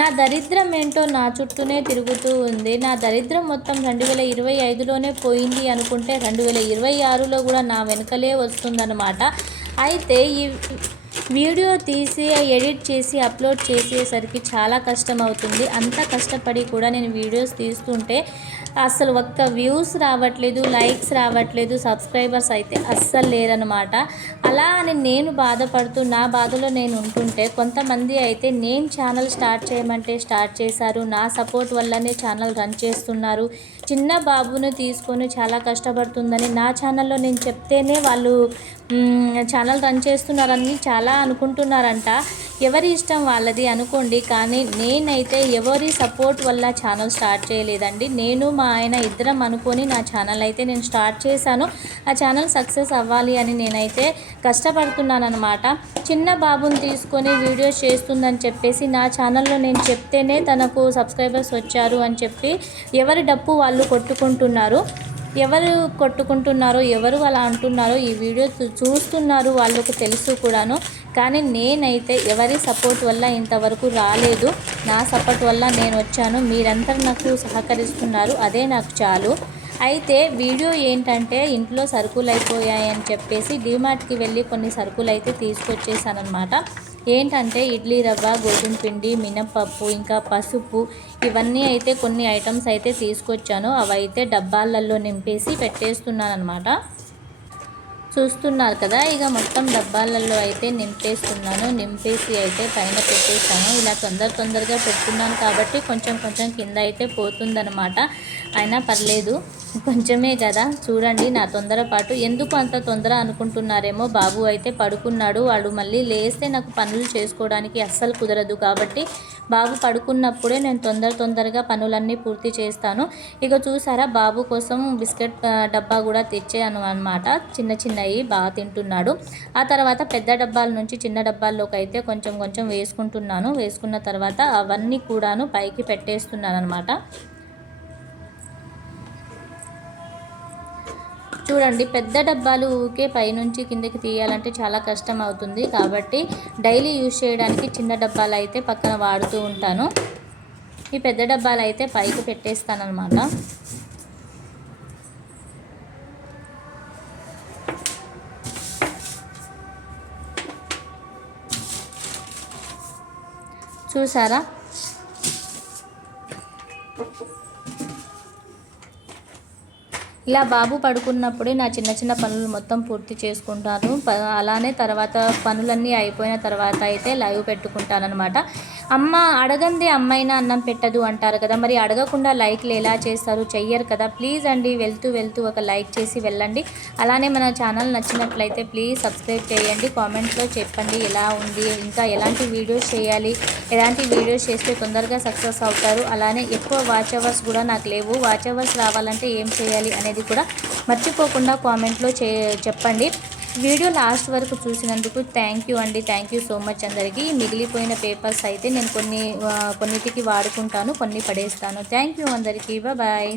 నా దరిద్రం ఏంటో నా చుట్టూనే తిరుగుతూ ఉంది. నా దరిద్రం మొత్తం రెండు వేల ఇరవై ఐదులోనే పోయింది అనుకుంటే రెండు వేల ఇరవై ఆరులో కూడా నా వెనుకలే వస్తుందన్నమాట. అయితే ఈ వీడియో తీసి ఎడిట్ చేసి అప్లోడ్ చేసేసరికి చాలా కష్టం అవుతుంది అంత కష్టపడి కూడా నేను వీడియోస్ తీస్తుంటే అసలు ఒక్క వ్యూస్ రావట్లేదు లైక్స్ రావట్లేదు సబ్స్క్రైబర్స్ అయితే అస్సలు లేరనమాట అలా అని నేను బాధపడుతూ నా బాధలో నేను ఉంటుంటే కొంతమంది అయితే నేను ఛానల్ స్టార్ట్ చేయమంటే స్టార్ట్ చేశారు. నా సపోర్ట్ వల్లనే ఛానల్ రన్ చేస్తున్నారు. చిన్న బాబును తీసుకొని చాలా కష్టపడుతుందని నా ఛానల్లో నేను చెప్తేనే వాళ్ళు ఛానల్ రన్ చేస్తున్నారని చాలా అనుకుంటున్నారంట. ఎవరి ఇష్టం వాళ్ళది అనుకోండి కానీ నేనైతే ఎవరి సపోర్ట్ వల్ల ఛానల్ స్టార్ట్ చేయలేదండి. నేను మా ఆయన ఇద్దరం అనుకొని నా ఛానల్ అయితే నేను స్టార్ట్ చేశాను. ఆ ఛానల్ సక్సెస్ అవ్వాలి అని నేనైతే కష్టపడుతున్నానమాట చిన్న బాబుని తీసుకొని వీడియోస్ చేస్తుందని చెప్పేసి నా ఛానల్లో నేను చెప్తేనే తనకు సబ్స్క్రైబర్స్ వచ్చారు అని చెప్పి ఎవరి డప్పు వాళ్ళు కొట్టుకుంటున్నారు. ఎవరు కొట్టుకుంటున్నారో ఎవరు అలా అంటున్నారో ఈ వీడియో చూస్తున్నారు వాళ్ళకు తెలుసు కూడాను. కానీ నేనైతే ఎవరి సపోర్ట్ వల్ల ఇంతవరకు రాలేదు. నా సపోర్ట్ వల్ల నేను వచ్చాను. మీరంతా నాకు సహకరిస్తున్నారు. అదే నాకు చాలు. అయితే వీడియో ఏంటంటే ఇంట్లో సరుకులు అయిపోయాయని చెప్పేసి డిమార్ట్కి వెళ్ళి కొన్ని సరుకులు అయితే తీసుకొచ్చేసానమాట ఏంటంటే ఇడ్లీ రవ్వ గోధుమ పిండి మినపప్పు ఇంకా పసుపు ఇవన్నీ అయితే కొన్ని ఐటమ్స్ అయితే తీసుకొచ్చాను. అవి అయితే డబ్బాలలో నింపేసి పెట్టేస్తున్నాను అనమాట చూస్తున్నారు కదా ఇక మొత్తం డబ్బాలలో అయితే నింపేస్తున్నాను. నింపేసి అయితే పైన పెట్టేస్తాను ఇలా తొందర తొందరగా పెడుతున్నాను కాబట్టి కొంచెం కొంచెం కింద అయితే పోతుందనమాట అయినా పర్లేదు కొంచెమే కదా. చూడండి నా తొందరపాటు ఎందుకు అంత తొందర అనుకుంటున్నారేమో బాబు. అయితే పడుకున్నాడు. వాడు మళ్ళీ లేస్తే నాకు పనులు చేసుకోవడానికి అస్సలు కుదరదు కాబట్టి బాబు పడుకున్నప్పుడే నేను తొందర తొందరగా పనులన్నీ పూర్తి చేస్తాను. ఇక చూసారా బాబు కోసం బిస్కెట్ డబ్బా కూడా తెచ్చాను అనమాట చిన్న చిన్నవి బాగా తింటున్నాడు. ఆ తర్వాత పెద్ద డబ్బాల నుంచి చిన్న డబ్బాల్లోకి అయితే కొంచెం కొంచెం వేసుకుంటున్నాను. వేసుకున్న తర్వాత అవన్నీ కూడాను పైకి పెట్టేస్తున్నాను అనమాట చూడండి పెద్ద డబ్బాలు ఊకే పైనుంచి కిందకి తీయాలంటే చాలా కష్టం అవుతుంది. కాబట్టి డైలీ యూజ్ చేయడానికి చిన్న డబ్బాలు అయితే పక్కన వాడుతూ ఉంటాను. ఈ పెద్ద డబ్బాలు అయితే పైకి పెట్టేస్తాను అనమాట చూసారా? ఇలా బాబు పడుకున్నప్పుడే నా చిన్న చిన్న పనులు మొత్తం పూర్తి చేసుకుంటాను. అలానే తర్వాత పనులన్నీ అయిపోయిన తర్వాత అయితే లైవ్ పెట్టుకుంటానమాట అమ్మ అడగంది అమ్మైనా అన్నం పెట్టదు అంటారు కదా. మరి అడగకుండా లైక్లు ఎలా చేస్తారు? చెయ్యరు కదా. ప్లీజ్ అండి వెళ్తూ వెళ్తూ ఒక లైక్ చేసి వెళ్ళండి. అలానే మన ఛానల్ నచ్చినట్లయితే ప్లీజ్ సబ్స్క్రైబ్ చేయండి. కామెంట్లో చెప్పండి ఎలా ఉంది ఇంకా ఎలాంటి వీడియోస్ చేయాలి ఎలాంటి వీడియోస్ చేస్తే తొందరగా సక్సెస్ అవుతారు. అలానే ఎక్కువ వాచ్ అవర్స్ కూడా నాకు లేవు. వాచ్ అవర్స్ రావాలంటే ఏం చేయాలి అనేది కూడా మర్చిపోకుండా కామెంట్లో చే చెప్పండి. వీడియో లాస్ట్ వరకు చూసినందుకు థ్యాంక్ యూ అండి. థ్యాంక్ యూ సో మచ్ అందరికీ. మిగిలిపోయిన పేపర్స్ అయితే నేను కొన్ని కొన్నిటికి వాడుకుంటాను కొన్ని పడేస్తాను. థ్యాంక్ యూ అందరికీ. బాయ్